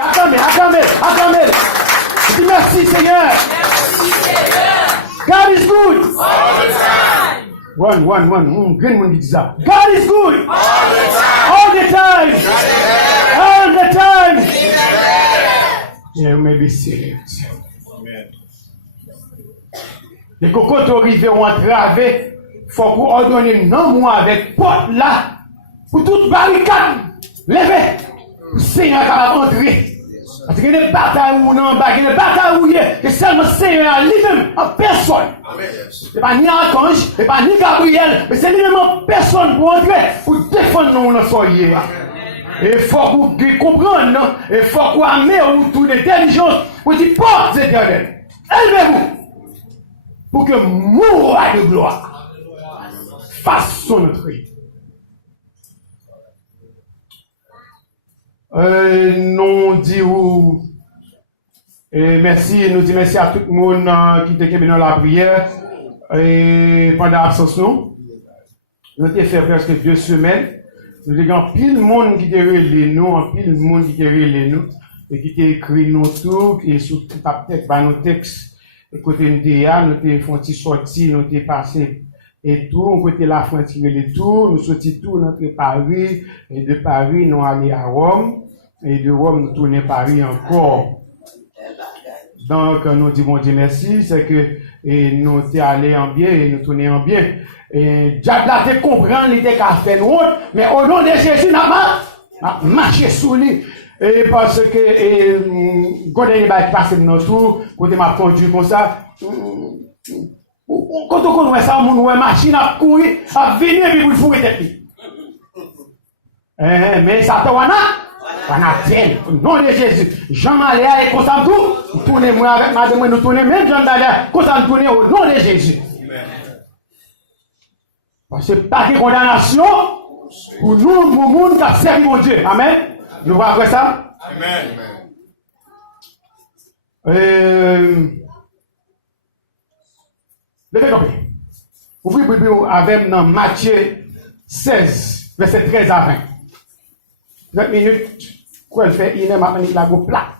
Acclamez. Dis merci Seigneur. God is good. All the time. One. Green one dit ça. God is good. All the time. All the time. Yeah, you may be saved. Amen. Les cocottes arrivés ont entravé. Faut qu'on ordonne non moi avec porte là. Pour toute barricade. Levez. Le Seigneur va entrer. Parce qu'il y a des batailles où non, il y a des batailles où il y a que seulement le Seigneur lui-même en personne. Ce n'est pas ni Archange, ce n'est pas ni Gabriel, mais c'est lui-même en personne pour entrer, pour défendre nous dans soyez. Et il faut qu'on comprenne, il faut qu'on amène toute l'intelligence pour dire porte éternelle. Élevez-vous pour que mourra de gloire fasse son entrée. Nous disons merci, nous disons merci à tout le monde qui était dans la prière et pendant l'absence nous avons fait presque 2 semaines. Nous avons pile de monde qui était relé nous, pile de monde qui était relé nous et qui était écrit nous tout et sur toute la tête par nos textes. Et côté nous fait une sortie, nous avons passé et tout, on côté la frontière les tours, nous sortis tout entre Paris, et de Paris, nous allons à Rome, et de Rome, nous tournons Paris encore. Donc, nous disons Dieu merci, c'est que nous sommes allés en bien, et nous tournons en bien. Et Diable te comprend, il était qu'à faire nous, mais au nom de Jésus, nous avons marché sous lui. Et parce que, quand il va passer dans tout, quand il m'a conduit comme ça, quand on connaît ça, on voit une machine à courir, à venir et puis vous fourrer tête. Mais ça te wana tel, au nom de Jésus. Jean Maléa et Constant tout, tournez-moi avec madame, nous tournez même Jean Maléa, Constant tournez au nom de Jésus. Parce que pas de condamnation pour nous, pour le monde qui a servi mon Dieu. Amen. Nous voyons après ça? Amen. Levez tomber. Ouvrez la Bible avec dans Matthieu 16, verset 13 à 20. 20 minutes, quoi elle fait, il est maintenant la go plat.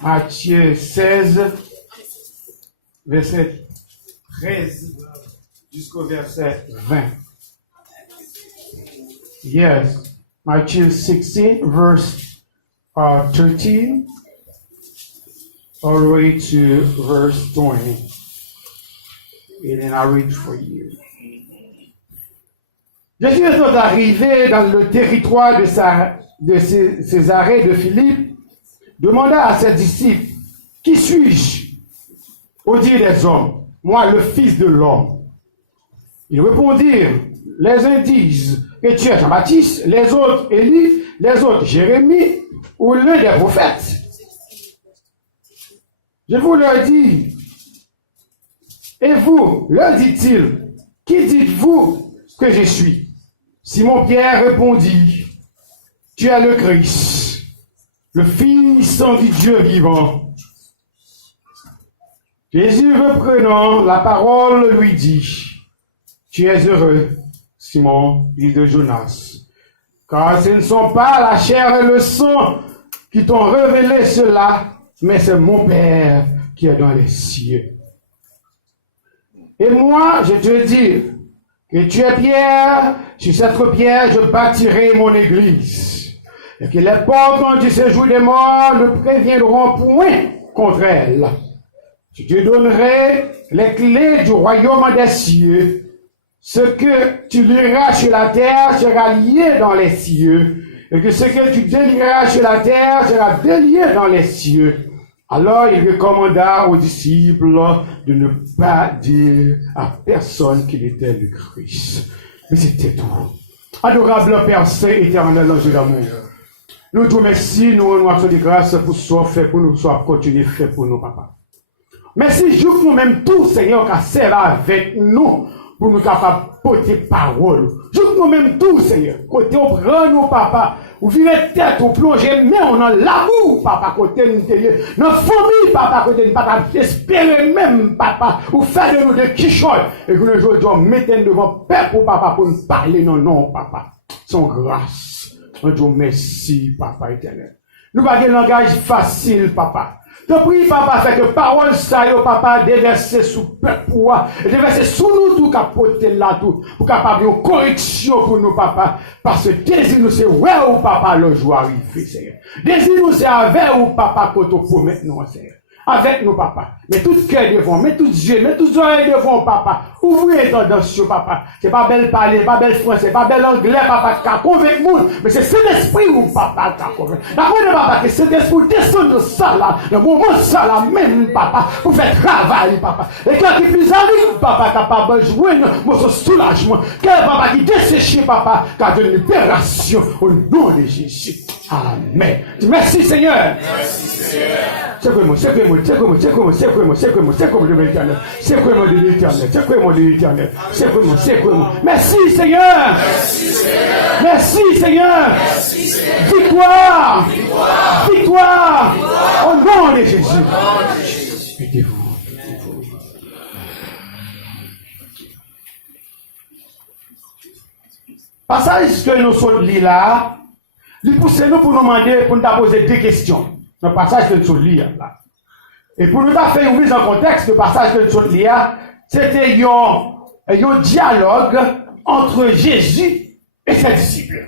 Matthieu 16, verset 13 jusqu'au verset 20. Yes. Matthew 16, verse 13. All the way to verse 20. And then I read for you. Jésus est arrivé dans le territoire de Césarée de Philippe, demanda à ses disciples, qui suis-je au dire des hommes, moi le Fils de l'homme? Ils répondirent, les uns disent que tu es Jean-Baptiste, les autres Élie, les autres Jérémie ou l'un des prophètes. Je vous leur dis, et vous, leur dit-il, qui dites-vous que je suis? Simon-Pierre répondit, tu es le Christ, le Fils du Dieu vivant. Jésus reprenant la parole lui dit, tu es heureux, Simon, fils de Jonas, car ce ne sont pas la chair et le sang qui t'ont révélé cela, mais c'est mon Père qui est dans les cieux. Et moi, je te dis que tu es Pierre, sur cette pierre, je bâtirai mon église. Et que les portes du séjour des morts ne préviendront point contre elle. Je te donnerai les clés du royaume des cieux. Ce que tu lieras sur la terre sera lié dans les cieux. Et que ce que tu délieras sur la terre sera délié dans les cieux. Alors il recommanda aux disciples de ne pas dire à personne qu'il était le Christ. Mais c'était tout. Adorable Père Saint éternel, ange d'amour. Nous te remercions, nous actions de grâce pour ce soit fait pour nous, soit continué fait pour nous, papa. Merci, je vous même tout, Seigneur, qui a servi avec nous pour nous capables de porter parole. Je vous même tout, Seigneur, côté on prend nous, papa. Vous vivez tête, vous plongez, mais on a l'amour, papa, côté nous, notre famille, papa, côté nous, papa, espérer même, papa, vous faites de nous des quichottes, et que nous aujourd'hui, mettez devant père pour papa, pour nous parler, non, papa, son grâce. On dit merci, papa éternel. Nous pas un langage facile, papa. Te prie, papa, fait que parole ça, yo, papa, déverser sous peuple, déverser sous nous tout, capoter là tout, pour capable de correction pour nous, papa. Parce que désir nous, c'est ouais ou papa, le jour arrivé, Seigneur. Désir nous, c'est avec ou papa, qu'on te promet, non, Seigneur. Avec nous, papa. Mais tout cœur devant, mais tout yeux, mais tout oreilles devant, papa. Ouvrez tendance, papa. C'est pas belle parler, pas belle français, pas belle anglais, papa, qui a convaincu nous. Mais c'est cet esprit où papa qui a convaincu. D'abord, papa, que cet esprit descend de ça là, le moment ça là, même, papa, pour faire travail, papa. Et quand il plus arrive, papa, capable de jouer, mon soulagement. Quel papa qui desséché, papa, qui a donné libération au nom de Jésus. Amen. Merci, Seigneur. Merci, Seigneur. C'est vraiment de l'éternel. Merci Seigneur. Merci Seigneur. Victoire. Au nom de Jésus. Mettez-vous. Passage que nous sommes là, il pousse nous pour nous demander, pour nous poser deux questions. Le passage que nous sommes là. Et pour nous faire une mise en contexte, le passage que nous sommes là, c'était un dialogue entre Jésus et ses disciples.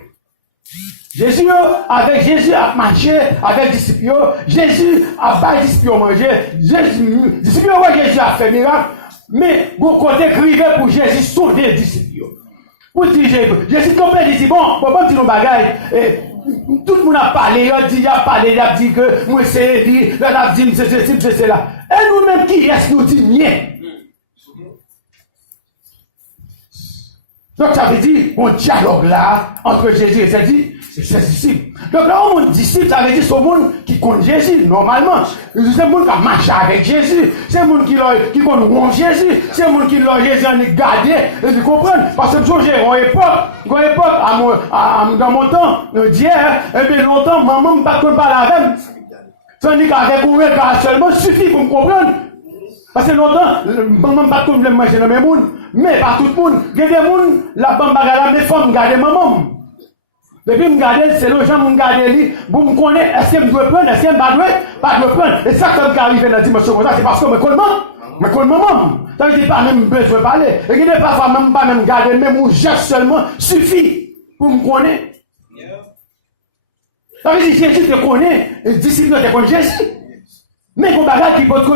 Jésus a marché avec les disciples. Jésus a pas les disciples manger. Les disciples Jésus a fait miracle. Mais bon côté crivé pour Jésus sauver les disciples. Pour dire Jésus complet dit bon dire nos bagailles. Tout le monde a parlé, il a dit que moi c'est dit, il a dit c'est là. Et nous-mêmes qui est-ce nous dit rien? Donc ça veut dire un dialogue là entre Jésus et ses disciples. Donc là, on disciple, ça veut dire c'est le monde qui compte Jésus, normalement. C'est le monde qui a marché avec Jésus. C'est le monde qui compte Jésus. C'est le monde qui l'a Jésus en gardé. Et vous comprenez? Parce que j'ai une époque, dans mon temps, d'hier, et bien longtemps, maman ne m'a pas parlé avec. Tandis qu'avec un regard seulement suffit pour me comprendre. Parce que longtemps, maman ne m'a pas manger dans mes monde. Mais pas tout le monde. Il y a des gens, la bamba la mes femmes gardent maman. Depuis me garder, c'est le gens me garder lui, pour me connaître, est-ce que je dois prendre, est-ce que je pas dois prendre. Et ça, comme arrive dans la dimension comme ça, c'est parce que je me connais maman. Ça veut dire pas même besoin de parler. Et qu'il n'est pas même garder, même mon geste seulement suffit pour me connaître. Ça veut dire Jésus te connaît, les disciples te connaissent Jésus. Mais qu'on bagage qui peut te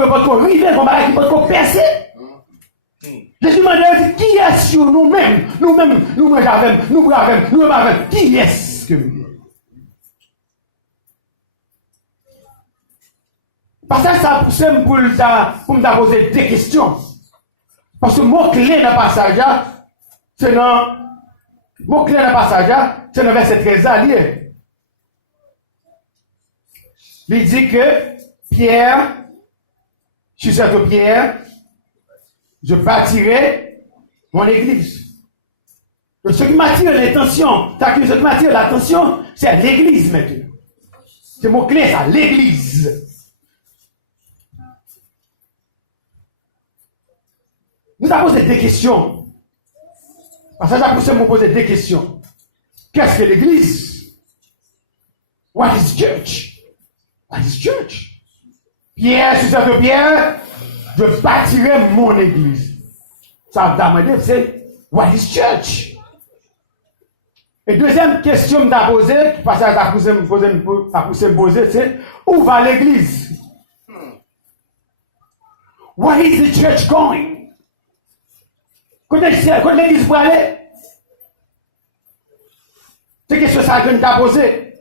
river, qu'on bagage qui peut te percer. Jésus m'a dit, qui est-ce que nous-mêmes, nous qui est-ce que nous? Parce que ça a poussé pour me poser des questions. Parce que le mot-clé dans le passage, c'est dans le verset 13 allié. Il dit que Pierre, sur cette pierre, je bâtirai mon église. Donc, ce qui m'attire l'attention, c'est l'église maintenant. C'est mon clé, ça, l'église. Nous avons posé des questions. Parce que j'ai poussé me poser des questions. Qu'est-ce que l'église? What is church? What is church? Pierre, sur cette pierre, je bâtirai mon église. Ça va demander, c'est what is church? Et deuxième question que je posée, parce que ça poussé me poser, c'est où va l'église? Where is the church going? Quand l'église va aller? C'est question ça que nous avons posé.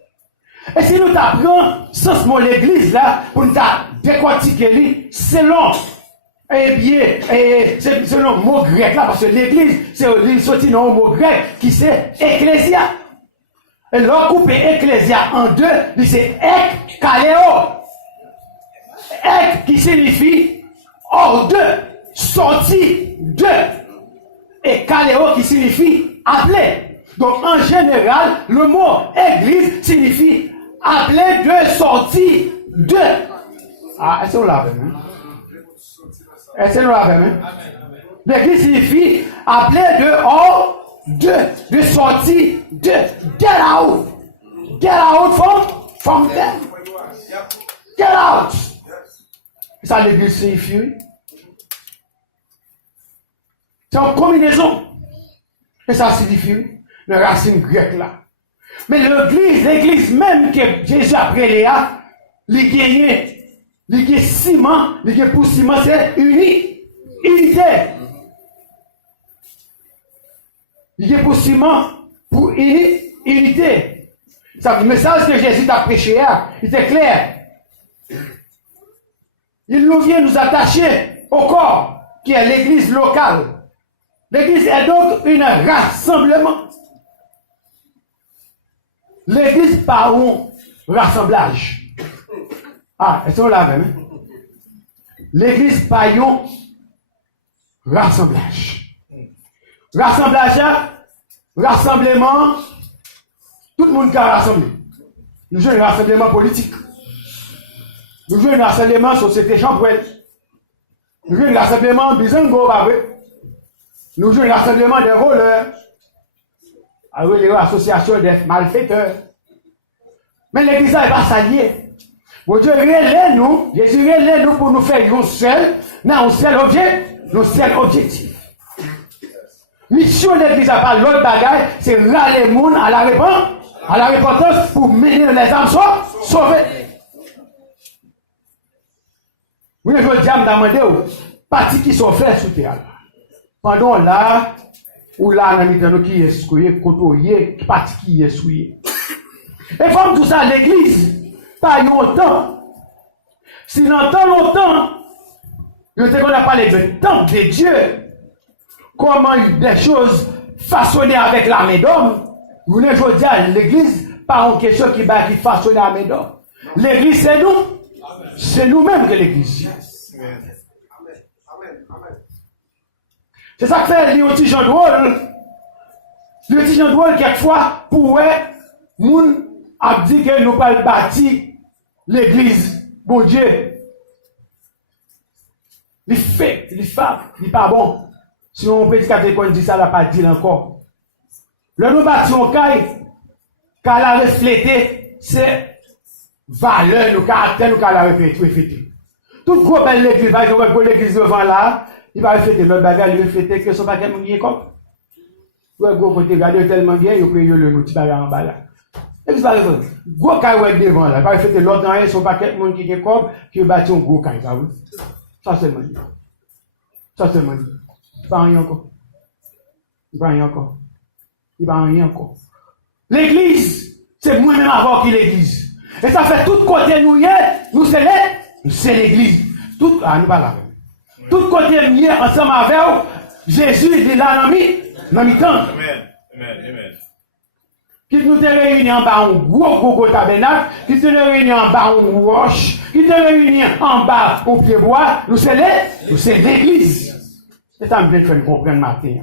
Et si nous apprenons ce mot l'église là, pour nous décortiquer, selon selon le mot grec là, parce que l'église, c'est sorti dans le mot grec qui c'est ecclésia. Et l'on coupe ecclésia en deux, c'est ek kaleo. Ek qui signifie hors de, sorti de. Et kaleo qui signifie appelé. Donc en général, le mot église signifie appelé de, sorti de. Ah, est-ce qu'on l'a fait, hein? Est-ce que nous l'avons, hein? L'église signifie appeler de hors, de sortie, de là-haut. Get out from them. Get out. Ça l'église signifie. C'est une combinaison. Et ça signifie la racine grecque là. Mais l'église même que Jésus a prêlé à, les ciment, les pour ciment, c'est unité. Les pour ciment, pour unité. Ça, le message que Jésus a prêché, il était clair. Il nous vient nous attacher au corps, qui est l'église locale. L'église est donc un rassemblement. L'église par un rassemblage. Ah, est-ce qu'on l'a même? L'église par un rassemblage. Rassemblement, tout le monde qui a rassemblé. Nous jouons un rassemblement politique. Nous jouons un rassemblement société chambrelle. Nous jouons un rassemblement bizango, nous jouons un rassemblement des rôleurs. Avec les associations des malfaiteurs. Mais l'église n'est pas s'allier. Bon Dieu, relève nous, Jésus relève nous pour nous faire un seul objectif. Mission de l'église à part l'autre bagaille, c'est râler les gens à la repentance pour mener les âmes sauvées. Oui, je veux dire, demander aux parties qui sont faites sous terre. Pendant là, ou là, nous qui est souillé, côtoyé, partie qui est souillé. Et comme tout ça, l'église, pas longtemps. Si longtemps, nous avons parlé de temps de Dieu, comment des choses façonnées avec la main d'homme, vous voulez dire l'église, pas une question qui façonnée à la main d'homme. L'église, c'est nous. C'est nous-mêmes que l'église. C'est ça que fait les petits gens de rôle. Les petits gens de rôle, quelquefois, pourraient, moun a dit que nous pas bâtir l'église, bon Dieu. Les faits, les femmes, les pas bon. Sinon, on peut dire qu'on dit ça, n'a pas dit encore. Le nous bâtissons caille, car la refléter, c'est valeur, nous caractère, nous la refléter. Tout gros belle l'église, par exemple, l'église devant là, il va refléter l'autre bagage, il va refléter que son bagage est comme. Ouais, gros côté, regardez tellement bien, il peut y le outil bagage en bas là. Et puis, par exemple, gros caille devant là, il va refléter l'autre dans son paquet de monde qui est comme, qui bâtit un gros caille, ça oui. Ça c'est le monde. Ça c'est le monde. Il va rien encore. Il va rien encore. Il va rien encore. L'église, c'est moi-même avant qui l'église. Et ça fait tout côté nous c'est l'église. Tout, nous pas là. Tout côté nous ensemble avec Jésus, il est là dans mi-temps. Amen. Amen. Qui nous est réunis en bas un gros tabernacle, qui nous est réunis en bas un roche, qui nous est réunis en bas au pied bois, nous c'est l'église. C'est ça que je veux comprendre matin.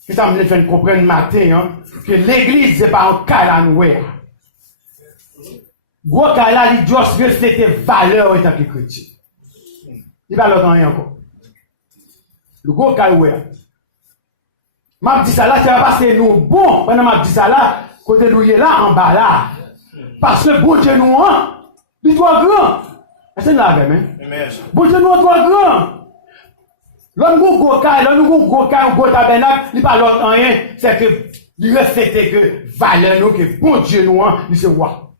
C'est ça que je veux comprendre matin, que l'église c'est pas un cas à nous. Gros cas là, il doit refléter valeur en tant que chrétien. Il va l'entendre rien encore. Le gros cas m'a dit ça là, c'est pas parce que nous bon, pendant m'a dit ça là, côté nous est là en bas là. Parce que bon Dieu nous il doit grand. Est-ce que là même? Bon Dieu nous doit grand. L'homme gros cas, un gros tabernacle, il pas l'autre rien, c'est que il reflète que valeur nous que bon Dieu nous il se voit.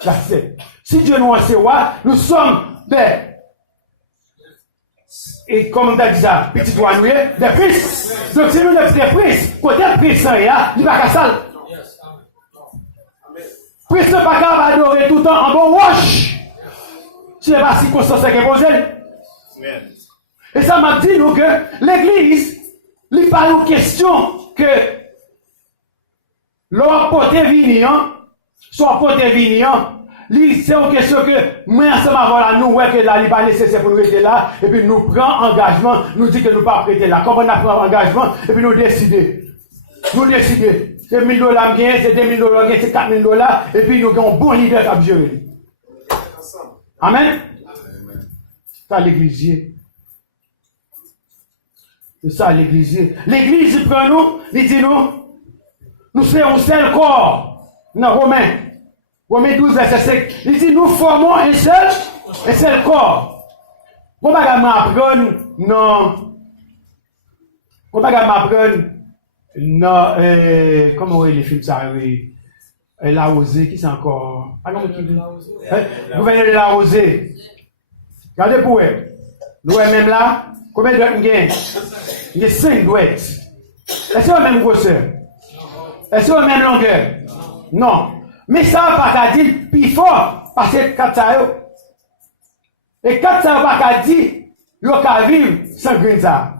Ça c'est. Si Dieu nous c'est roi, nous sommes des et comme on a dit ça, petit doigt nous des priests. Donc si nous sommes des priests, côté priest il va qu'à salle. Priest pas capable adorer tout le temps en bon roche. Si c'est pas circonstance qui est posée. Et ça m'a dit nous que l'église, il n'y a pas une question que l'on porte vignon, soit porte vignon. C'est une question que moi, ensemble avant là, nous, que là, il n'est pas nécessaire pour nous rester là, et puis nous prenons engagement, nous dit que nous ne pas prêter là. Comme on a pris engagement, et puis nous décider. C'est $1,000 bien, c'est $2,000 bien, c'est $4,000, et puis nous avons un bon leader à gérer. Amen. Ça, l'église. C'est ça, l'église. L'église prend nous, il dit nous, Nous sommes un seul corps. Dans Romains 12, verset 5. Il dit, nous formons un seul corps. Comment m'apprendre? Non. Comment m'apprendre? Non, comment est les films ça? La Rosée, qui c'est encore? Ah non, qui dit? Gouverneur de la Rosée. Regardez pour eux. Nous, même là, combien de doigts nous gagnons? Il y a 5 doigts. Est-ce que c'est la même grosseur? Est-ce que c'est la même longueur? Non. Mais ça va pas dire plus fort, parce que 4 ça et 4 ça va pas dire, il va vivre sans green ça.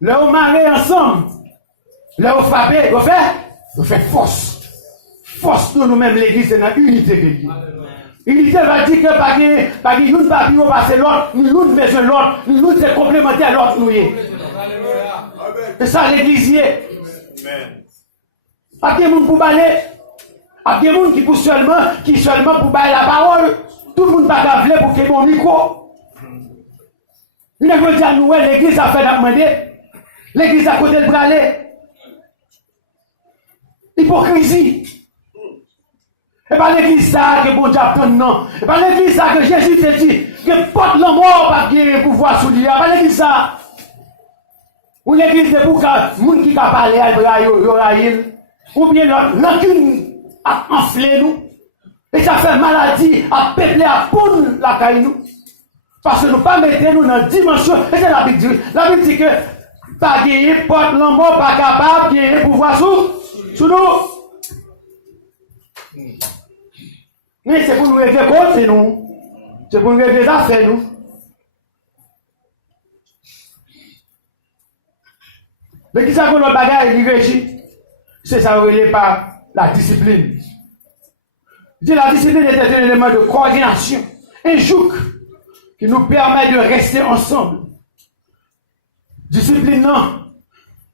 Là, on marre ensemble. Là, on frappe, on fait force. Force de nous-mêmes, l'église, c'est dans l'unité de l'église. L'unité va dire que pas que nous pas plus passer l'autre, nous besoin l'autre, nous c'est complémentaire à l'autre nous. C'est ça l'église y est. Pas de monde pour baler. Pas de monde qui seulement pour baler la parole. Tout le monde pas d'appeler pour qu'il y ait mon micro. Nous avons dit à nous, l'église a fait demander. L'église à côté de braler. Hypocrisie. Et pas l'église ça que bon Dieu apprend non. Et pas l'église ça que Jésus te dit que porte la mort pas bien pouvoir sous lui. Pas l'église ça. Ou l'église de pour que monde qui a parlé à Ibrahim ou bien l'aucune a enflé nous. Et ça fait maladie à peupler à poudre la caille nous. Parce que nous pas mettre nous dans dimension. Et c'est la Bible dit. La Bible dit que pas gagner porte la mort pas capable de pouvoir sous nous. Mais c'est pour nous régler quoi, c'est nous. C'est pour nous régler les affaires, nous. Mais qui ça que notre bagage il régit? C'est ça relève par la discipline. Je dis la discipline est un élément de coordination, un joug qui nous permet de rester ensemble. Discipline non,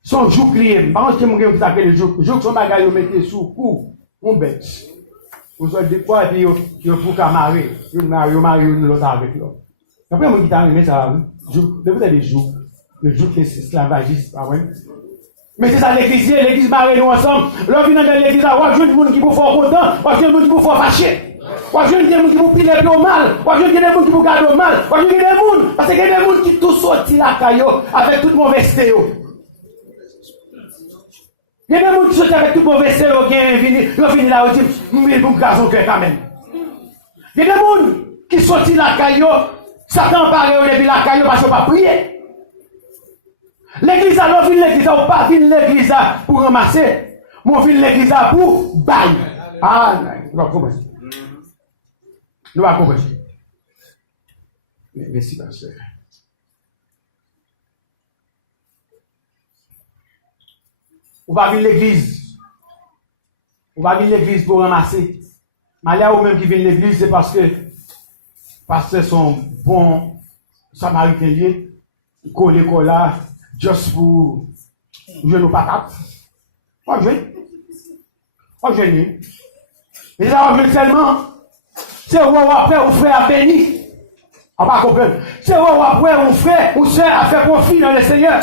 son joug lié. Par contre, je vous appelle le joug. Joug son bagage vous mettez sous cou, on bête. Vous avez des fois dit il faut qu'à marier, une l'autre avec l'autre. Après moi qui t'a aimé ça, joug, vous avez des jougs. Le joug qui est esclavagiste, pas vrai? Mais c'est ça l'église marie nous ensemble. Là, vient dans l'église, on voit des gens qui vous font content, on voit des gens qui vous font fâcher. On voit des gens qui vous pilent au mal, on voit des gens qui vous gardent au mal, on voit des gens, parce qu'il y a des gens qui tout sorti la caillou avec toute mauvaise théo. Il y a des gens qui sortent avec toute mauvaise théo, qui viennent là, qui disent, mais pour garçon cœur quand même. Il y a des gens qui sortent la caillou, Satan paraît au début la caillou parce qu'on ne peut pas prier. L'église alors vient l'église, ou pas vient l'église pour ramasser, mais vient l'église pour bailler. Ah, non, nous va comprendre. Nous va comprendre. Merci, pasteur. On va venir l'église. On va venir l'église pour ramasser. Mais là où même qui vient l'église, c'est parce que pasteurs sont bons samaritains liés, collés là. Juste pour jouer nos patates. Pas jouer. Pas jouer. Mais ça va jouer seulement. C'est où après on fait à béni. On va comprendre. C'est où après on fait, on sert à faire profit dans le Seigneur.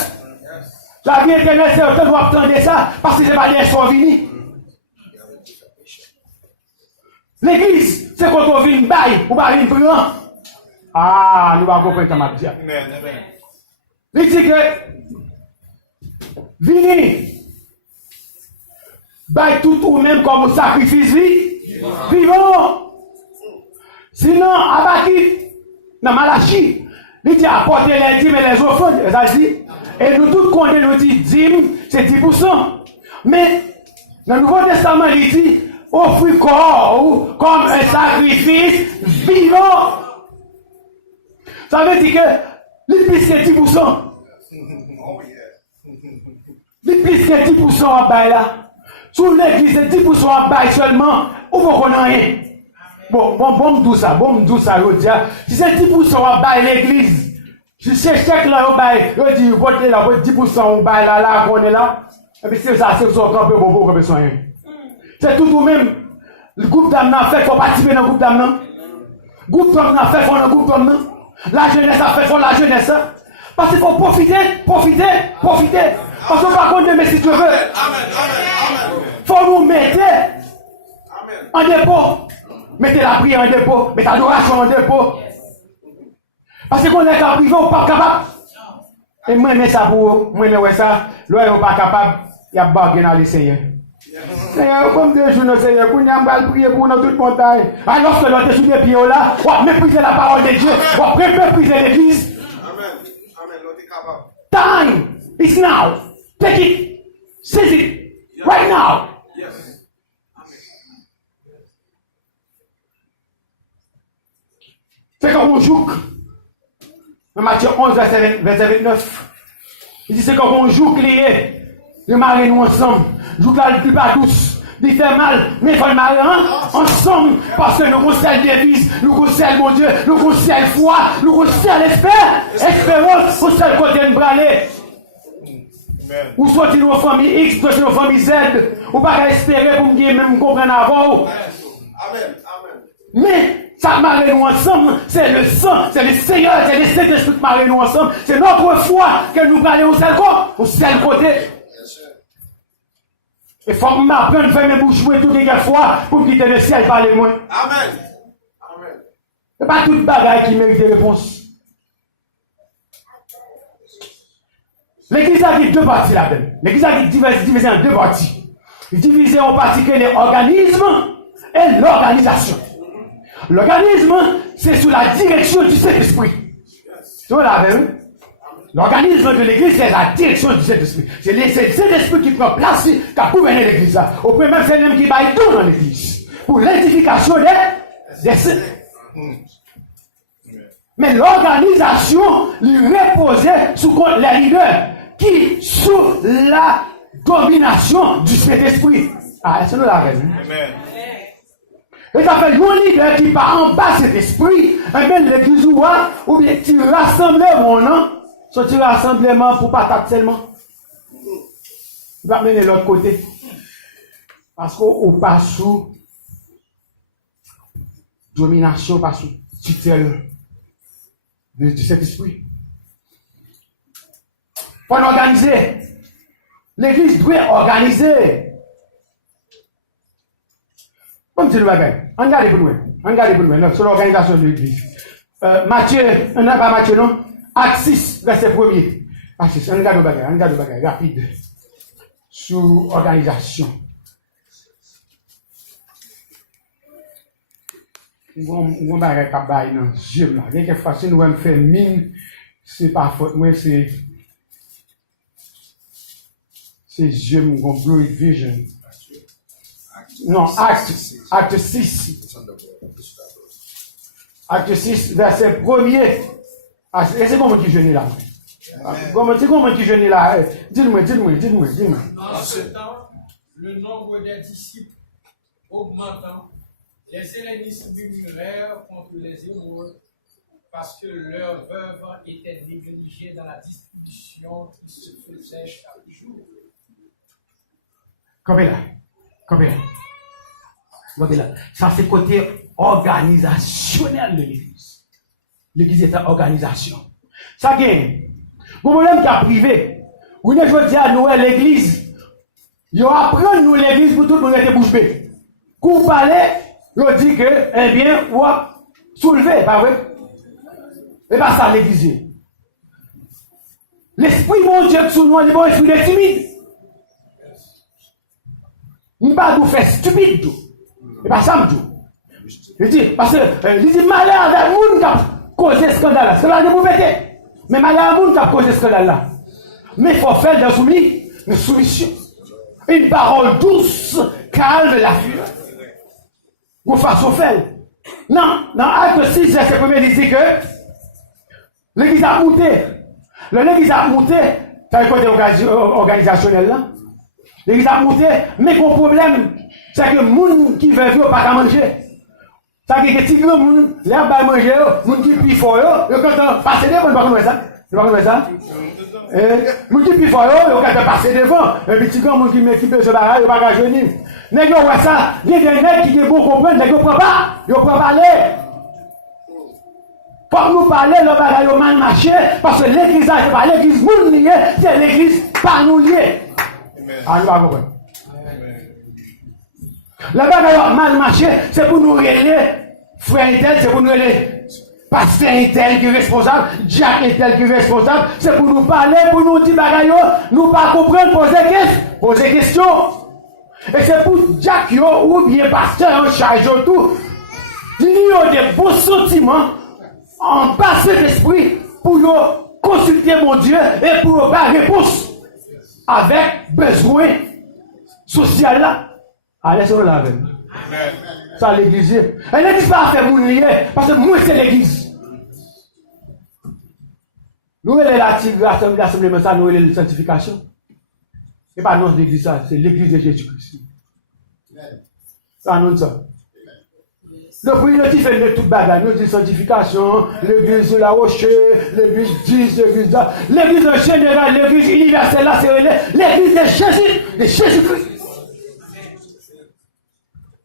La vie éternelle, c'est autant doit attendre ça parce que c'est pas les sont venus. L'église, c'est quand on vient bail ou pas une prendre. Ah, nous allons comprendre ça, ma vie. Il dit que Vini, baille tout ou même comme un sacrifice vivant. Sinon, Abaki, dans Malachi, il dit apporter les dîmes et les offrandes, et nous tous comptons, nous dit dîmes, c'est 10%. Mais dans le Nouveau Testament, il dit offrir corps comme un sacrifice vivant. Ça veut dire que les plus que 10%. Les plus que 10% en bail là. Sous l'église, 10% en bail seulement, ou vous connaissez rien. Bon, tout ça, je dis. Si c'est 10% en bail l'église, si c'est chèque là au bail, je dis, votez là, 10% en bail là, on est là. Et puis c'est ça, c'est ça, on peut beaucoup comme ça. C'est tout ou même, le groupe d'âme n'a fait, il faut participer dans le groupe d'âme. Le groupe d'âme n'a fait, il faut dans le groupe d'âme. La jeunesse a fait, il faut la jeunesse. Parce qu'il faut profiter. Parce qu'on va compter, mais si tu veux, faut nous mettre en dépôt. Mettez la prière en dépôt, mettez l'adoration en dépôt. Parce qu'on est qu'à privé, on n'est pas capable. Et moi, je ça pour vous. Moi, je ça. Là, on n'est pas capable. Il y a bargain dans le Seigneur. Seigneur, comme des jours, Seigneur, qu'on a mal prier pour nous toute montagne. Alors que l'on est sous les pieds là, on va mépriser la parole de Dieu, on va mépriser l'église. Amen. Amen. L'on est capable. Time is now. Take it. Seize it. Right now. Yes. C'est comme on joue. Dans Matthieu 11, verset 29. Il dit c'est comme on joue lié. Le mari nous ensemble. Joue là le plus pas tous. Il fait mal, mais il faut le marrer ensemble. Parce que nous conseillons l'église, nous conseillons mon Dieu, nous conseillons foi, nous conseillons l'espérance, nous conseillons le côté de braler. Ou soit tu nous famille X, soit tu nous famille Z, ou pas espérer pour me même comprendre avant. Amen. Mais ça marre nous ensemble, c'est le sang, c'est le Seigneur, c'est le Saint-Esprit qui marre nous ensemble, c'est notre foi que nous allons au seul côté. Il faut que m'apprendre à faire mes bouches jouer toutes les fois pour quitter le ciel par les moins. Amen. C'est pas toute bagaille qui mérite des réponses. L'église a dit deux parties là-dedans. L'église a dit divisé en deux parties. Divisé en partie que l'organisme et l'organisation. L'organisme, c'est sous la direction du Saint-Esprit. Tu vois là, l'organisme de l'église, c'est la direction du Saint-Esprit. C'est le Saint-Esprit qui prend place, qui a gouverné l'église. Au premier même, c'est lui qui baille tout dans l'église. Pour l'édification des saints. Mais l'organisation lui reposait sous les leaders qui, sous la domination du Saint-Esprit. Ah, c'est nous la raison. Amen. Et ça fait un leader qui part en bas cet esprit, et bien l'église ou bien tu rassembles mon nom, soit tu rassemblement pour pas taper seulement. Tu vas mener l'autre côté. Parce qu'on passe sous domination, pas sous tutelle de cet esprit. Pour organiser. L'église doit organiser. Comme tu le vois bien. Regardez pour nous. Sur l'organisation de l'église. Matthieu, on n'a pas Matthieu, non? Acte 6, verset 1er. Acte 6, on regarde le bagage, rapide. Sur organisation. On va regarder le bagage dans Dieu là. Quelquefois, si nous allons faire mine, c'est pas faute, moi, c'est Dieu, mon blue vision. Non, acte 6. Acte 6, verset 1er. C'est comment qui jeûne là? C'est comment qui jeûne là? Dis-moi. En ce temps, le nombre des disciples augmentant, les hellénistes murmurèrent contre les Hébreux parce que leurs veuves étaient négligées dans la distribution qui se faisait chaque jour. Combien là? Ça, c'est côté organisationnel de l'église. L'église est en organisation. Ça gagne. Vous voulez qu'à privé, vous ne jouez pas à Noël l'église. Vous apprenez nous l'église pour tout le monde être bouche bée. Quand vous parlez, vous dites que, eh bien, vous soulevez, pas vrai? Et pas ça l'église. L'esprit mon Dieu sous nous, il est bon esprit de timide. Il ne va pas nous faire stupide tout. Et pas ça, tout. Il dit, parce que, il dit, malheur avec moun qui a causé ce scandale là. Scandale de pauvreté. Mais malheur avec moun qui a causé ce scandale là. Mais il faut faire une soumission. Une parole douce, calme la fureur. Vous façon faire. Non, dans Acte 6, verset 1er, il dit que l'église a monté. L'église a monté, ça veut dire côté organisationnel là. L'église a monté, mais le problème, c'est que les gens qui veulent vivre pas manger. Ça veut dire que si les gens qui veulent manger, les gens qui pient fort, ils ont passé devant, ils ne ça. Tu vois ça? Les gens qui pient fort, ils ont passé devant. Et puis, les gens qui mettent ce barrage, ils ne peuvent pas venir. Les gens qui ça, il y a des mecs qui vont comprendre, ils ne comprennent pas. Ils ne comprennent pas l'air. Faut nous parler, le bagage mal marché, parce que l'église, c'est pas l'église moun lié, c'est l'église pas nous lié. Ah, nous pas comprendre. Le bagage mal marché, c'est pour nous relayer, frère Intel, c'est pour nous relayer, pasteur Intel qui est responsable, Jack Intel qui est responsable, c'est pour nous parler, pour nous dire bagage, nous pas comprendre, poser question. Et c'est pour Jack ou bien pasteur en charge tout, il y a des bons sentiments, en bassin d'esprit, pour consulter mon Dieu et pour avoir réponse avec besoin social là. Allez sur la veine. Ça l'église. Et l'église pas faire mon lié, parce que moi c'est l'église. Nous elle est l'assemblée, ça nous elle est la sanctification. Et pas non l'église ça, c'est l'église de Jésus-Christ. Ça annonce ça. Le priorité fait de toute bagarre, nous disons sanctification, l'église de la rocher, l'église 10, l'église là, l'église en général, l'église universelle là, c'est l'église de Jésus-Christ.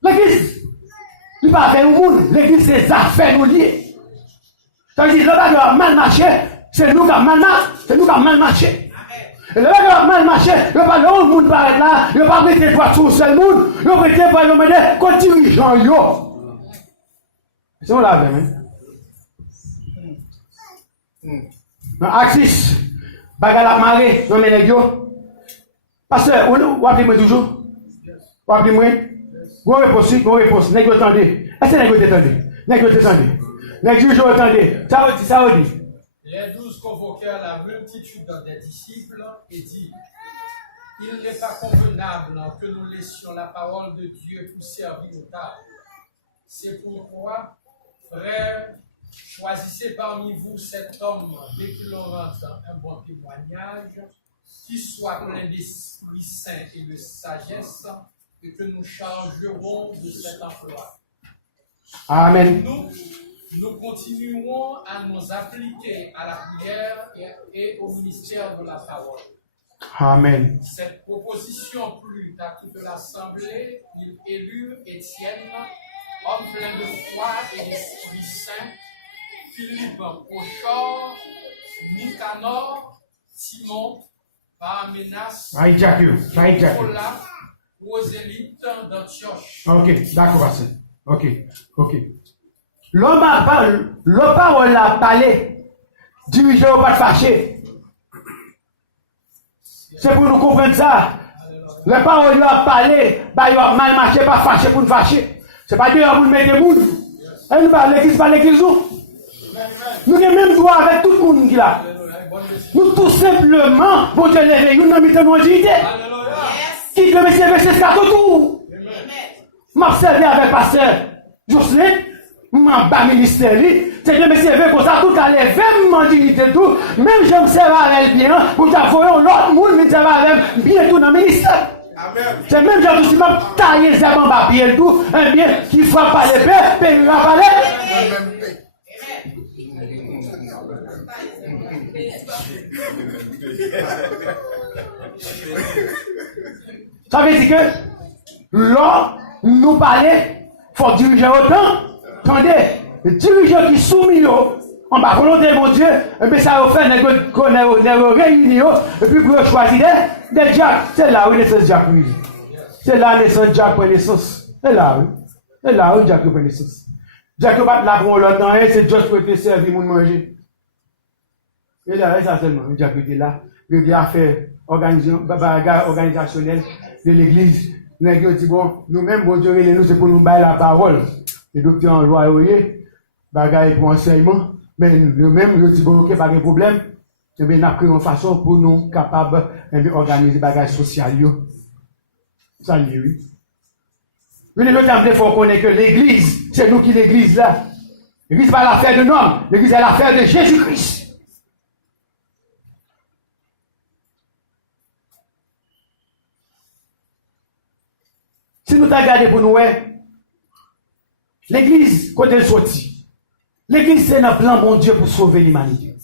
L'église, il ne va pas faire au monde, l'église c'est des affaires nous liées. Ça veut dire, le bagage mal marché, c'est nous qui avons mal marché. Et le bagage mal marché, le bagage où le monde va être là, il ne va pas mettre toi sur le seul monde, il va mettre toi sur le qu'on dirigeant yo. C'est on l'a vu, hein? Dans Axis, bagage la marée, non mais les gars. Parce que, vous appelez moi toujours? Vous appelez moi? Gon réponse, nèg yo tande. Est-ce que nèg yo tande? Nèg yo tande. Nèg yo tande. Ça veut dire. Les 12 convoquèrent la multitude des disciples et dit, il n'est pas convenable que nous laissions la parole de Dieu pour servir aux tables. C'est pourquoi, frères, choisissez parmi vous cet homme dès qu'il aura un bon témoignage, qui soit plein d'Esprit Saint et de sagesse, et que nous chargerons de cet emploi. Amen. Nous continuerons à nous appliquer à la prière et au ministère de la parole. Amen. Cette proposition plut à toute l'assemblée. Ils élurent Étienne, homme plein de foi et d'Esprit Saint, Philippe, Prochor, Nicanor, Simon, Parménas, Nicolas, Prosélite d'Antioche. Ok, d'accord, ok. Le parole a parlé, dirigé au pas fâché. C'est pour nous comprendre ça. Le parole a parlé, il a mal marché, pas fâché pour nous fâcher. C'est pas Dieu pour nous mettre des moules. Et nous parlons l'église, pas l'église. Nous avons même droit avec tout le monde qui est là. Nous tout simplement, pour te lever, nous n'avons pas de dignité. Qui veut me servir, c'est ça tout. M'a servi avec pasteur Jocelyn, m'a bas ministère, c'est de me servir pour ça, tout à lever, m'a dignité tout. Même je me sers avec bien, pour t'avoir l'autre monde, me sert avec bien tout dans le ministère. C'est même genre si m'a taillé les en bas pied tout, un bien qui frappe par l'épée, paye la palette. Ça veut dire que là, nous parler, il faut diriger autant. Attendez, le dirigeant qui soumis en bas, volonté de mon Dieu, et bien ça va faire qu'on réunion, et puis pour choisir des Jack. C'est là où naissance Jack, oui. C'est là où naissance Jack prend naissance. C'est là où. C'est là où Jack prend naissance. Jack ne va pas là pour l'autre, c'est juste pour te servir, pour manger. Et là, ça seulement, Jack était là. Il a fait organisationnel de l'église. Nous avons dit, bon, nous-mêmes, bon Dieu, nous, c'est pour nous bailler la parole. Les docteurs en loi, bagaille pour enseignement. Mais nous-mêmes, nous dit, bon, ok, pas de problème. Et bien, nous avons pris une façon pour nous capables d'organiser des bagages sociaux. Ça, oui. Mais nous avons faut connaître que l'église, c'est nous qui l'église là. L'église n'est pas l'affaire de l'homme, l'église est l'affaire de Jésus-Christ. Si nous regardons pour nous, l'église, quand elle sortit, l'église c'est un plan bon Dieu pour sauver l'humanité.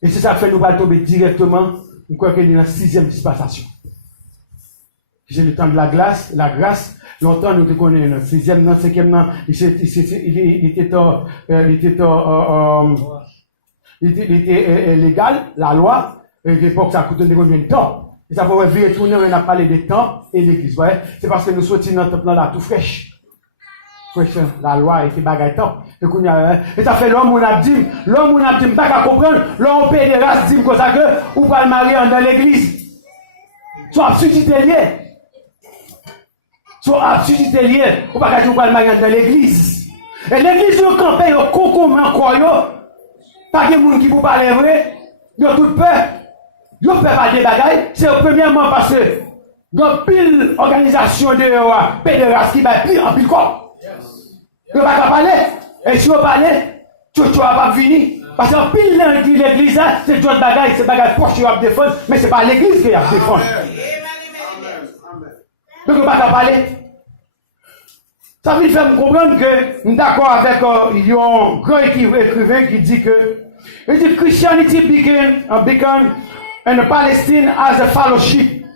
Et c'est ça que fait nous tomber directement, nous croyons qu'il est dans la 6e dispensation. C'est le temps de la grâce, Longtemps, nous te connaissons, le 6e, non, 5e, il était légal, la loi, et à l'époque, ça coûtait combien de temps? Et ça va revenir tourner, on a parlé des temps et l'église, ouais. C'est parce que nous sortis dans ce plan-là, tout fraîche. La loi était bagaille temps. Et ça fait l'homme, on a dit, pas qu'à comprendre, l'homme paye des races, dit comme ça que, ou pas le marier dans l'église. Soit absurdité liée. Soit absurdité liée, ou pas qu'à le marier dans l'église. Et l'église, au campé, au concours, encore, pas de monde qui vous parle vrai, ils ont toute peur. Ils ont peur pas des bagailles, c'est premièrement parce que, dans pile organisation de pédérastes qui va pire en pile corps. Vous ne pouvez pas parler. Et si vous parlez, tu ne vas pas venir. Parce qu'en pile l'église, c'est d'autres bagailles, c'est bagailles proches qui va défendre, mais ce n'est pas l'église qui va défendre. Donc vous ne pouvez pas parler. Ça veut faire me comprendre que nous sommes d'accord avec il y a un grand écrivain qui dit que Christianity began in Palestine as a fellowship,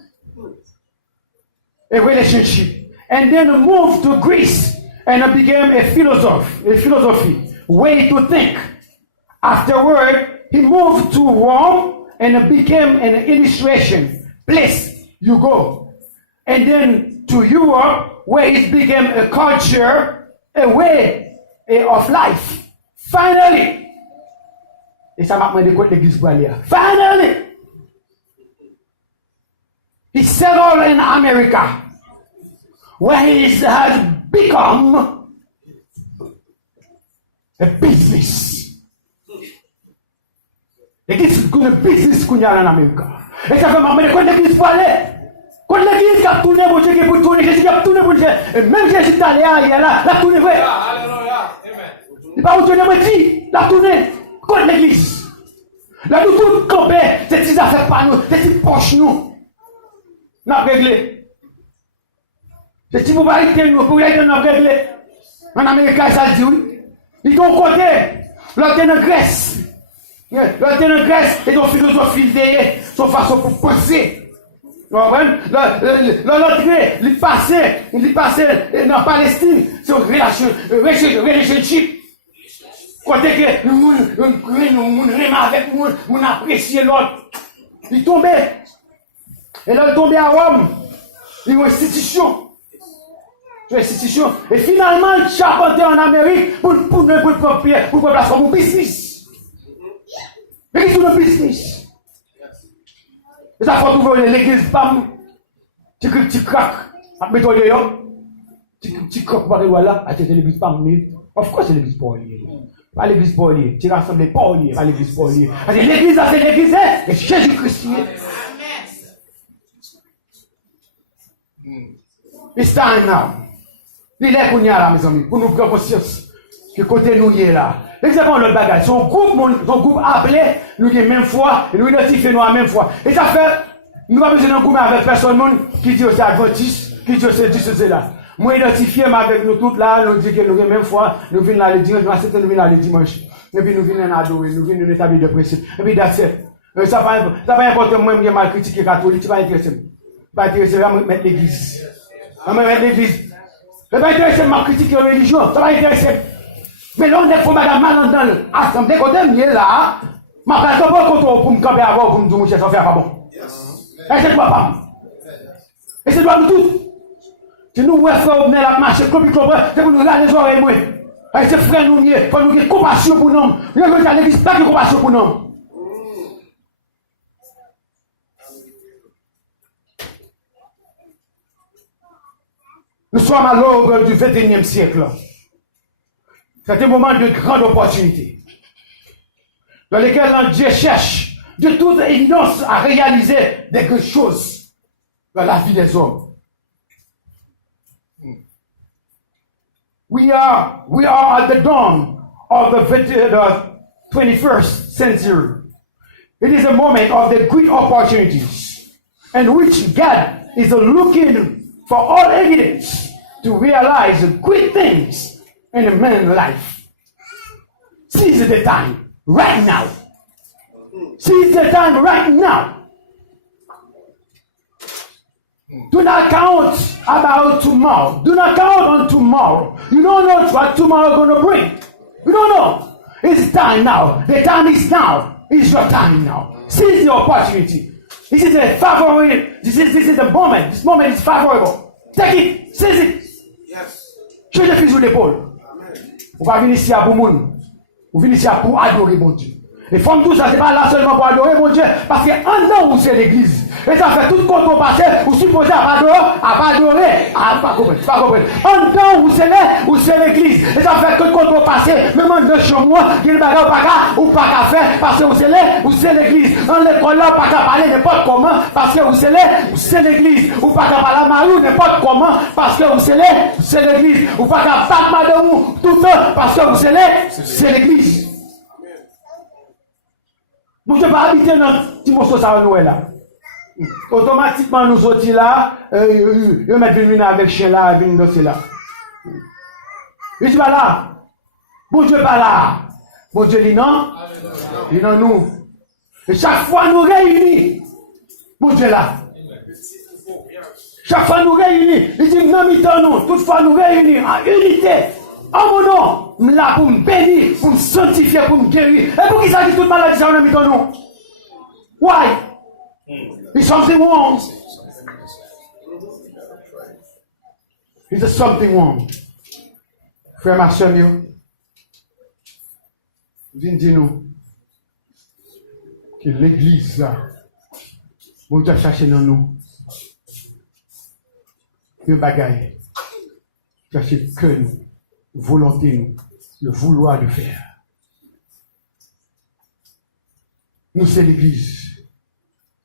a relationship, and then moved to Greece. And it became a philosophy, way to think. Afterward, he moved to Rome and it became an illustration, place you go. And then to Europe, where it became a culture, a way of life. Finally, finally, he settled in America, where he has become a business. L'église est un business qu'on y a en Amérique. Et ça fait m'amener quand l'église pour aller. Quand l'église qui a tourné pour Dieu, qui a tourné, Jésus qui a tourné pour Dieu. Et même Jésus est allé il y a là, la tourné vrai. Il pas où Dieu me dit, la tourné. Quand l'église. Là, nous tous campés, c'est des affaires par nous, c'est des poches nous. Nous avons réglé. C'est si vous parlez nous, pour aller dans réglé. En Amérique, ça dit oui. Ils ont côté, l'autre est en Grèce. L'autre est en Grèce, et donc philosophie liée, son façon pour penser. L'autre, il passait dans Palestine, c'est une relationship. Côté que nous aimons avec nous apprécions l'autre. Il tombait. Et là, il tombait à Rome. Il y a une institution. Et finalement, il charpentait en Amérique pour placer comme un business. Mais c'est un business. Et ça faut trouver l'église, bam, tu craques, à mettre dehors, tu craques par là, à l'église, bam, of course, c'est l'église Paul. Pas l'église Paul, tu rassembles Paul, pas l'église Paul. Parce que l'église, c'est l'église, et Jésus-Christ. It's time now. Il est qu'on y a là, mes amis, pour nous prendre conscience que côté nous y est là. Exactement le bagage. Son groupe appelé, nous y même foi, et nous identifions nous la même foi. Et ça fait, nous n'avons pas besoin d'un groupe avec personne qui dit que c'est adventiste, qui dit que c'est là. Moi, identifié avec nous tous là, nous disons que nous avons la même foi, nous venons là le dimanche, nous venons là le dimanche. Et puis nous venons adorer, nous venons établir des principes. Et puis that's it. Ça va importer moi, je vais mal critiquer catholique, ça va intéresser. Pas intéresser, je vais mettre l'église. Je vais mettre l'église. Ça va intéresser ma critique de religion, ça va intéresser. Mais là, on est pour madame mal dans l'assemblée, quand on est là, ma place pas pour me camper avant, pour me dire, monsieur, ça fait pas bon. Et c'est toi pas. Et c'est toi nous tous. Si nous voulons faire la marche, comme il comprend, c'est pour nous regarder les oreilles, moi. Et c'est frère nous, il faut nous avoir compassion pour nous. Il faut que l'église pas de compassion pour nous. Nous sommes à l'aube du 21e siècle. C'est un moment de grande opportunité. Dans lequel Dieu cherche de toute évidence à réaliser des grandes choses dans la vie des hommes. We are at the dawn of the 21st century. It is a moment of the great opportunities in which God is looking for all evidence to realize great things in a man's life. Seize the time right now. Seize the time right now. Do not count about tomorrow. Do not count on tomorrow. You don't know what tomorrow going to bring. You don't know. It's time now. The time is now. It's your time now. Seize the opportunity. This is a favorable. This is the moment. This moment is favorable. Take it. Seize it. Yes. Je te fais sur l'épaule. On va venir ici pour moun. On vient ici pour adorer mon Dieu. Et femmes tout ça, c'est pas là seulement pour adorer mon Dieu, parce que en dedans où c'est l'église. Et ça fait tout compte au passé, vous supposez à pas adorer, à pas comprendre. En dedans où c'est l'église. Et ça fait tout compte au passé, même en dedans chez moi, il y a des bagages ou pas qu'à faire, parce que où c'est l'église. En l'école là, pas qu'à parler n'importe comment, parce que où c'est l'église. Ou pas qu'à parler mariou n'importe comment, parce que où c'est l'église. Ou pas qu'à battre madame tout le temps, parce que où c'est l'église. Moi, je ne vais pas habiter dans le petit morceau de Noël là. Automatiquement, nous autres là, ils mettent venir avec chien là, venir danser là. Je suis pas là. Bon Dieu pas là. Bon Dieu dit non. Il dit non, nous. Et chaque fois nous réunis, bon Dieu là. Chaque fois nous réunis, il dit non, nous, toutefois nous réunis en unité. En mon nom, je suis là pour me bénir, pour me sanctifier, pour me guérir. Et pour qui ça dit toute maladie, ça on a nous? Why? It's something wrong. It's something wrong. Frère, ma soeur, viens dire nous que l'église là, bon Dieu a cherché dans nous un bagaille, chercher que nous. Volonté, nous, le vouloir de faire. Nous, c'est l'église.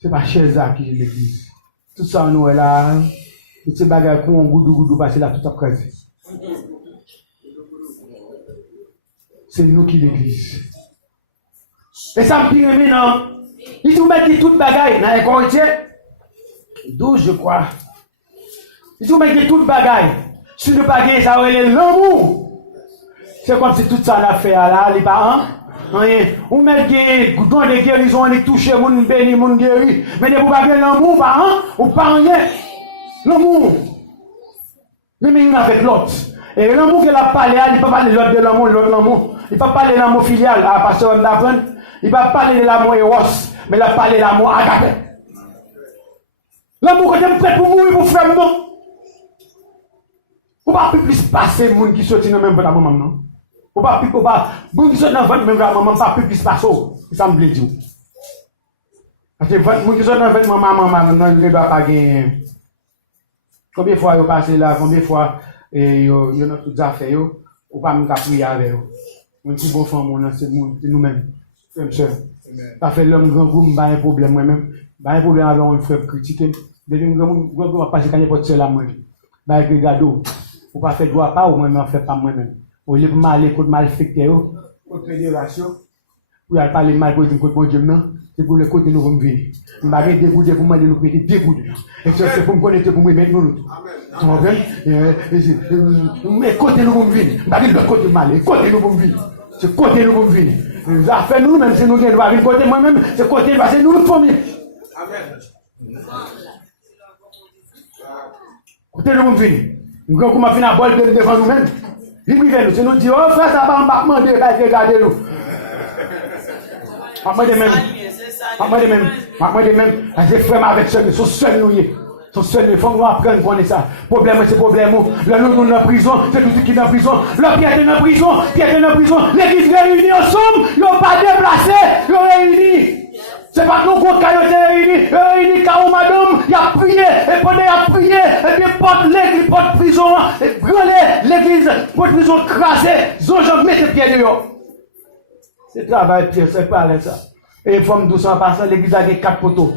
C'est pas Chéza qui est l'église. Tout ça, nous, est là. Tout ces bagages qu'on goudou, passer là, tout après. C'est nous qui l'église. Et ça me pire maintenant. Ils nous mettent tout bagaille dans les Corinthiens. 12, je crois. Ils nous mettent tout bagaille. Si nous pas gagner ça, c'est l'amour. C'est comme si tout ça l'a fait là, les parents. Ou mettre des goudrons de guérison, on est touché, on béni, on guéri. Mais ne vous pas gagner l'amour, parents, ou pas rien. L'amour. Le même avec l'autre. Et l'amour qu'elle a parlé, il ne peut pas parler de l'autre de l'amour, Il ne peut pas parler de l'amour filial, à pasteur on d'apprendre. Il ne peut pas parler de l'amour éros, mais il a parlé de l'amour agapé. L'amour que tu es prêt pour mourir pour faire non. Ou pas plus passer moun qui sorti dans même votre maman non. Ou pas moun qui sorti dans votre même maman pas plus passer. Ça me dit. Parce que moun qui sorti dans votre maman non ne doit pas gagner. Combien de fois vous passez là, combien de fois yo dans toutes affaires yo, ou pas même prier avec yo. Mon petit bon femme on c'est nous-mêmes. Frère sœur. Ça fait l'homme grand groupe pas un problème moi-même. Pas un problème avec un frère critiquer. Mais grand groupe passer quand n'importe cela moi. Ba gado. Ou pas faire droit pas ou moi-même fait pas moi-même. Au lieu de mal contre malfecté contre fédération pour y parler mal pour dire contre bon Dieu non, c'est pour le côté nous vont venir. M'a dégoûté pour moi de nous prêter dégoûté. Et c'est pour me connaître pour me mettre nous. Tu comprends? Mais côté nous vont venir. M'a dit l'autre côté mal, côté nous vont venir. C'est côté nous vont venir. Ça fait nous même c'est nous qui doit venir côté moi-même, c'est côté parce que nous le premier. Amen. Côté nous vont venir. Nous avons commencé à boire devant nous-mêmes. Il nous vient, c'est nous dire, oh frère, ça va pas demander, regardez nous. Moi de même, j'ai frère avec seul, sont seuls nous. Sont seuls, il faut nous apprendre à connaître ça. Problème, c'est problème. Là, nous sommes en prison, c'est tout ce qui est en prison. Là, Pierre est en prison, l'église réunie ensemble, ils n'ont pas déplacé, ils ont réunis. C'est pas que nous comptons réunis, car madame, il a prié, et pendant il a prié, et puis porte l'église, porte prison, et brûler l'église, porte prison crasée, j'en mets les pieds dehors. C'est travail, Pierre, c'est pas là ça. Et forme doucement passant, l'église a 4 poteaux.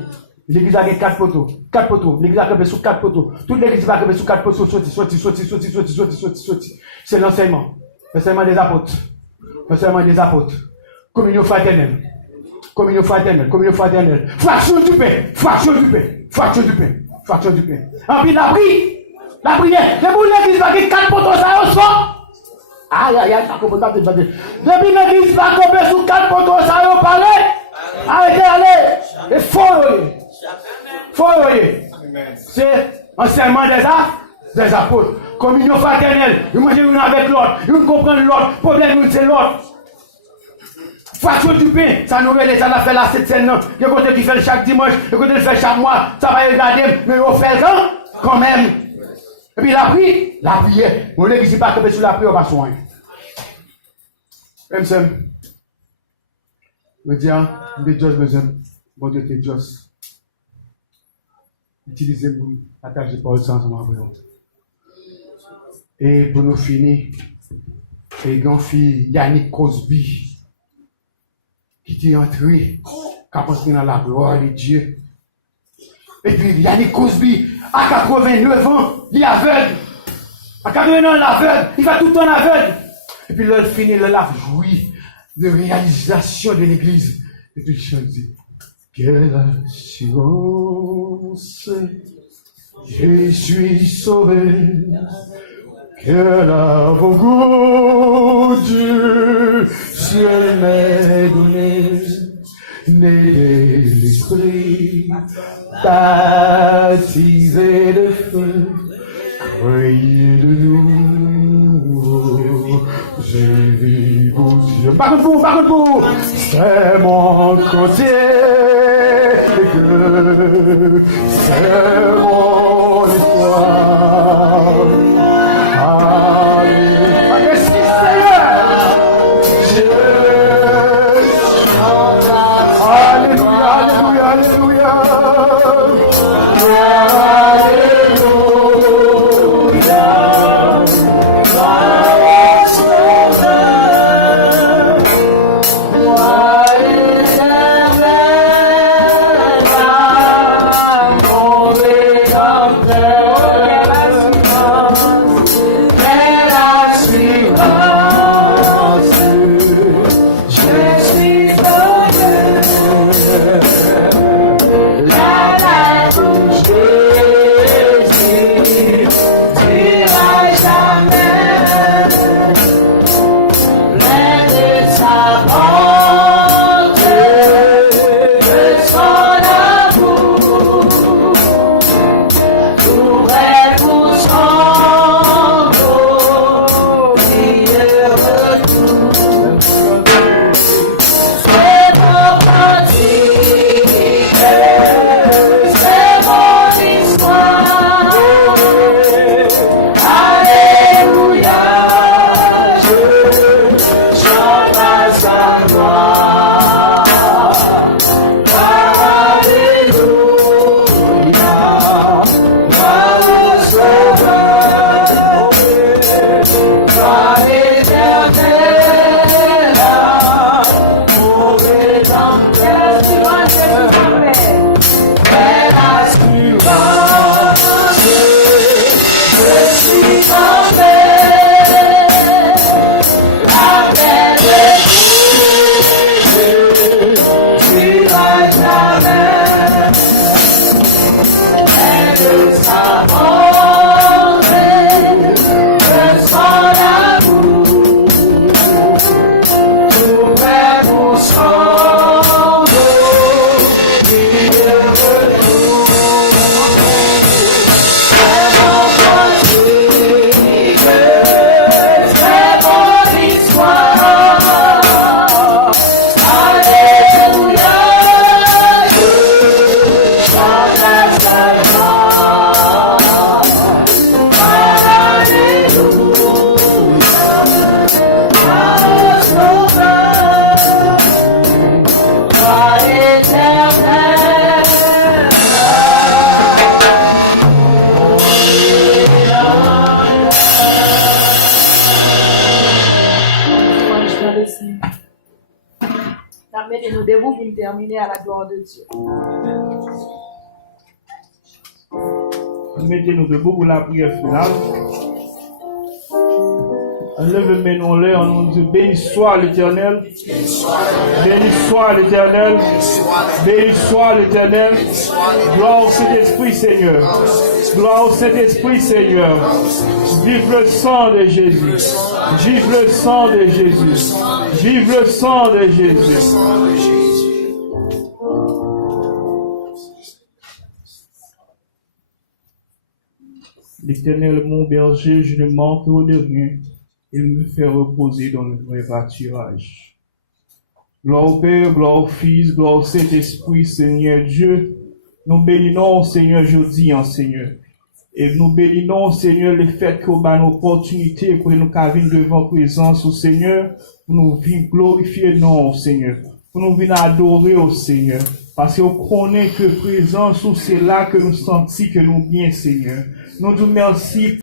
L'église a 4 poteaux. 4 poteaux. L'église a campé sous 4 poteaux. Toute l'église va camper sous 4 poteaux. Sorti. C'est l'enseignement. L'enseignement des apôtres. L'enseignement des apôtres. Communion fraternelle. Fraction du pain. En puis la prière. C'est pour l'église va camper 4 poteaux, ça au soir. Aïe, ça comprend pas. Depuis l'église va camper sous 4 poteaux, ça au palais. Arrêtez, allez. Et faut. C'est Enseignement des apôtres. Communion fraternelle. Ils mangent l'un avec l'autre. Ils comprennent l'autre. Problème, c'est l'autre. Fraction du pain, ça nous relève, ça n'a fait la cette scène. Il y a côté qui fait chaque dimanche, il y a côté qui fait chaque mois, ça va regarder, mais on fait quand même. Et puis la prière. On ne dit pas que sur la prière, on va soigner. Même ça. Je dis, des Dieu besoin. Bon Dieu, t'es Dieu. Utilisez-moi, attachez pas le sens avec vous. Et pour nous finir, et grand-fille Yannick Cosby, qui est entré, qui a pensé dans la gloire de Dieu. Et puis Yannick Cosby, à 89 ans, il est aveugle. À 89 ans, il est aveugle. Il va tout le temps aveugle. Et puis là, il finit, il a joui de réalisation de l'église. Et puis il chante, dit, quelle assurance, je suis sauvé. Quel avant-goût du ciel m'est donné, né de l'esprit, baptisé de feu, croyez de nous, je vis pour Dieu. Par contre vous, c'est mon côté, que c'est mon histoire. Mettez-nous debout pour terminer à la gloire de Dieu. Mettez-nous debout pour la prière finale. Levez-nous-les en nom de Dieu. Béni soit l'Éternel. Béni soit l'Éternel. Béni soit l'Éternel. Gloire au Saint-Esprit, Seigneur. Gloire au Saint-Esprit, Seigneur. Vive le sang de Jésus. Vive le sang de Jésus. Vive le sang de Jésus. L'Éternel, mon berger, je ne manque de rien. Il me fait reposer dans le vrai pâturage. Gloire au Père, gloire au Fils, gloire au Saint-Esprit, Seigneur Dieu. Nous bénissons, Seigneur, jeudi, Seigneur. Et nous bénissons, Seigneur, le fait qu'on a une opportunité pour nous venir devant présence au Seigneur, pour nous venir glorifier, non, Seigneur. Pour nous venir adorer au Seigneur. Parce qu'on connaît que présence, c'est là que nous sentons que nous bien, Seigneur. Nous te remercions.